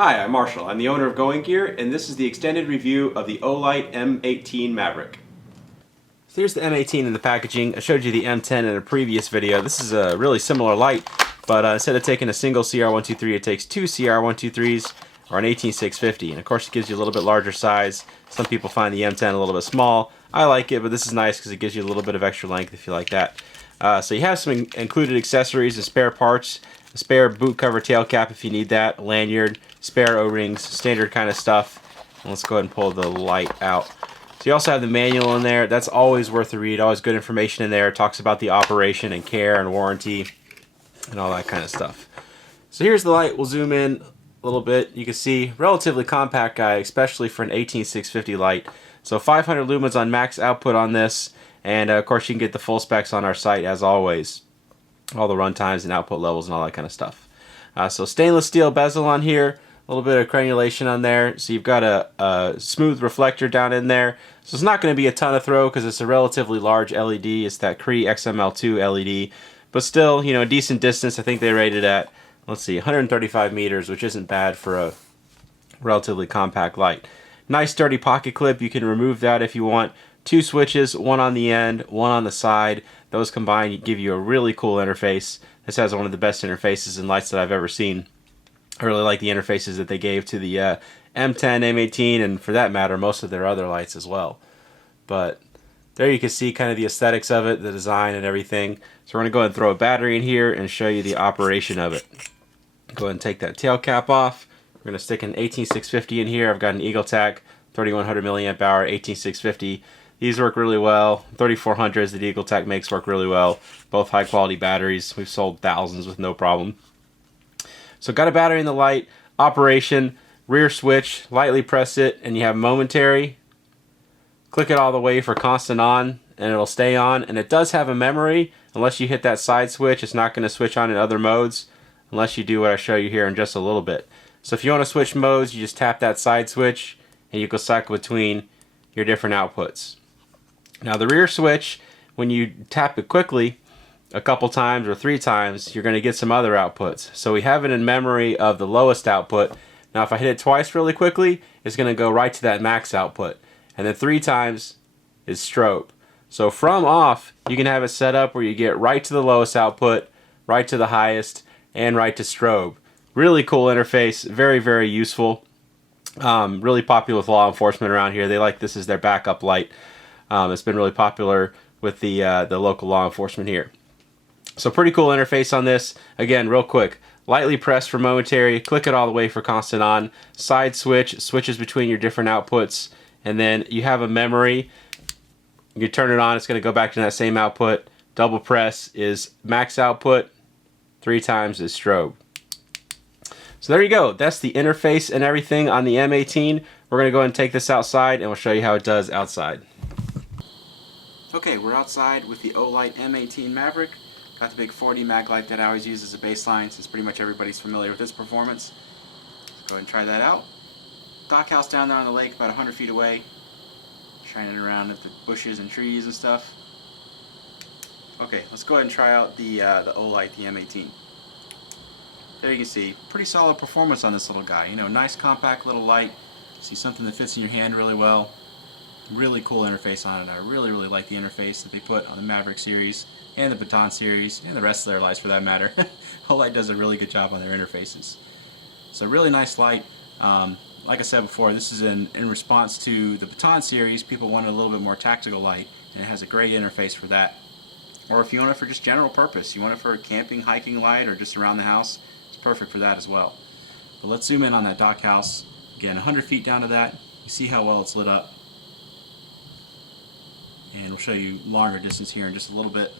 Hi, I'm Marshall. I'm the owner of Going Gear, and this is the extended review of the Olight M18 Maverick. So here's the M18 in the packaging. I showed you the M10 in a previous video. This is a really similar light, but instead of taking a single CR123, it takes two CR123s or an 18650. And of course, it gives you a little bit larger size. Some people find the M10 a little bit small. I like it, but this is nice because it gives you a little bit of extra length if you like that. So you have some included accessories and spare parts. A spare boot cover tail cap if you need that, a lanyard, spare O-rings, standard kind of stuff. And let's go ahead and pull the light out. So you also have the manual in there. That's always worth a read. Always good information in there. It talks about the operation and care and warranty and all that kind of stuff. So here's the light. We'll zoom in a little bit. You can see relatively compact guy, especially for an 18650 light. So 500 lumens on max output on this. And of course you can get the full specs on our site as always. All the run times and output levels and all that kind of stuff. So stainless steel bezel on here, a little bit of crenulation on there. So you've got a smooth reflector down in there. So it's not going to be a ton of throw because it's a relatively large LED. It's that Cree XML2 LED. But still, you know, a decent distance. I think they rated at, let's see, 135 meters, which isn't bad for a relatively compact light. Nice sturdy pocket clip. You can remove that if you want. Two switches, one on the end, one on the side. Those combined give you a really cool interface. This has one of the best interfaces in lights that I've ever seen. I really like the interfaces that they gave to the M10, M18, and for that matter, most of their other lights as well. But there you can see kind of the aesthetics of it, the design and everything. So we're going to go ahead and throw a battery in here and show you the operation of it. Go ahead and take that tail cap off. We're going to stick an 18650 in here. I've got an EagleTac 3100 milliamp hour 18650. These work really well. 3400s that EagleTac makes work really well. Both high quality batteries. We've sold thousands with no problem. So got a battery in the light. Operation, rear switch, lightly press it and you have momentary. Click it all the way for constant on and it'll stay on. And it does have a memory. Unless you hit that side switch, it's not going to switch on in other modes unless you do what I show you here in just a little bit. So if you want to switch modes, you just tap that side switch and you can cycle between your different outputs. Now the rear switch, when you tap it quickly a couple times or 3 times, you're going to get some other outputs. So we have it in memory of the lowest output. Now if I hit it twice really quickly, it's going to go right to that max output. And then 3 times is strobe. So from off, you can have it set up where you get right to the lowest output, right to the highest, and right to strobe. Really cool interface, very, very useful. Really popular with law enforcement around here. They like this as their backup light. It's been really popular with the local law enforcement here. So pretty cool interface on this. Again, real quick, lightly press for momentary, click it all the way for constant on, side switch, switches between your different outputs, and then you have a memory. You turn it on, it's going to go back to that same output. Double press is max output, 3 times is strobe. So there you go. That's the interface and everything on the M18. We're going to go ahead and take this outside and we'll show you how it does outside. Okay, we're outside with the Olight M18 Maverick. Got the big 40 mag light that I always use as a baseline since pretty much everybody's familiar with this performance. Let's go ahead and try that out. Dock house down there on the lake about 100 feet away. Shining around at the bushes and trees and stuff. Okay, let's go ahead and try out the Olight, the M18. There you can see, pretty solid performance on this little guy. You know, nice compact little light. See something that fits in your hand really well. Really cool interface on it. I really, really like the interface that they put on the Maverick series and the Baton series and the rest of their lights for that matter. Olight does a really good job on their interfaces. So really nice light. Like I said before, this is in response to the Baton series. People wanted a little bit more tactical light, and it has a great interface for that. Or if you want it for just general purpose, you want it for a camping, hiking light, or just around the house, it's perfect for that as well. But let's zoom in on that dock house. Again, 100 feet down to that. You see how well it's lit up. And we'll show you longer distance here in just a little bit.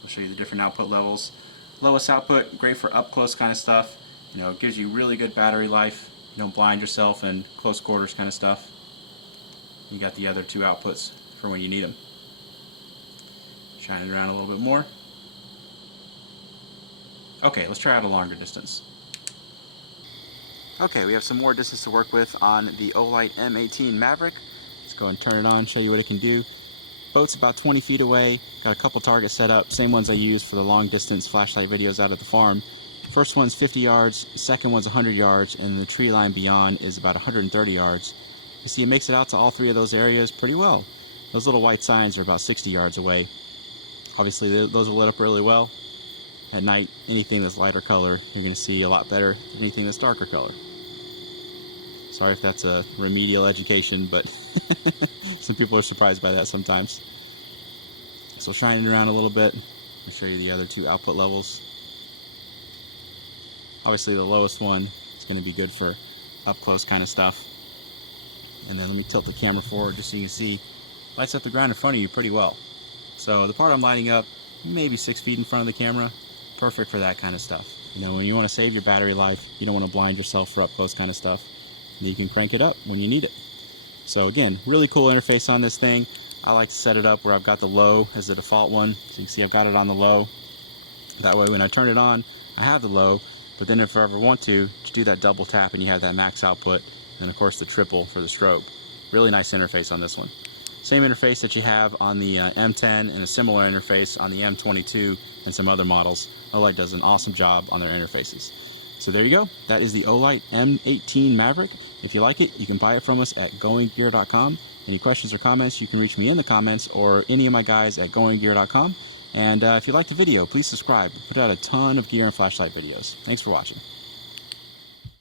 We'll show you the different output levels. Lowest output, great for up close kind of stuff. You know, it gives you really good battery life. You don't blind yourself in close quarters kind of stuff. You got the other 2 outputs for when you need them. Shine it around a little bit more. Okay, let's try out a longer distance. Okay, we have some more distance to work with on the Olight M18 Maverick. Let's go and turn it on, show you what it can do. Boat's about 20 feet away. Got a couple targets set up, same ones I use for the long distance flashlight videos out at the farm. First one's 50 yards, second one's 100 yards, and the tree line beyond is about 130 yards. You see it makes it out to all three of those areas pretty well. Those little white signs are about 60 yards away. Obviously those are lit up really well. At night, anything that's lighter color, you're going to see a lot better than anything that's darker color. Sorry if that's a remedial education, but some people are surprised by that sometimes. So shine it around a little bit. I'll show you the other two output levels. Obviously the lowest one is going to be good for up close kind of stuff. And then let me tilt the camera forward just so you can see. Lights up the ground in front of you pretty well. So the part I'm lighting up, maybe 6 feet in front of the camera, perfect for that kind of stuff. You know, when you want to save your battery life, you don't want to blind yourself for up close kind of stuff. You can crank it up when you need it. So again, really cool interface on this thing. I like to set it up where I've got the low as the default one. So you can see I've got it on the low. That way when I turn it on, I have the low, but then if I ever want to, just do that double tap and you have that max output, and of course the triple for the strobe. Really nice interface on this one. Same interface that you have on the M10 and a similar interface on the M22 and some other models. Olight does an awesome job on their interfaces. So there you go. That is the Olight M18 Maverick. If you like it, you can buy it from us at goinggear.com. Any questions or comments, you can reach me in the comments or any of my guys at goinggear.com. And if you liked the video, please subscribe. We put out a ton of gear and flashlight videos. Thanks for watching.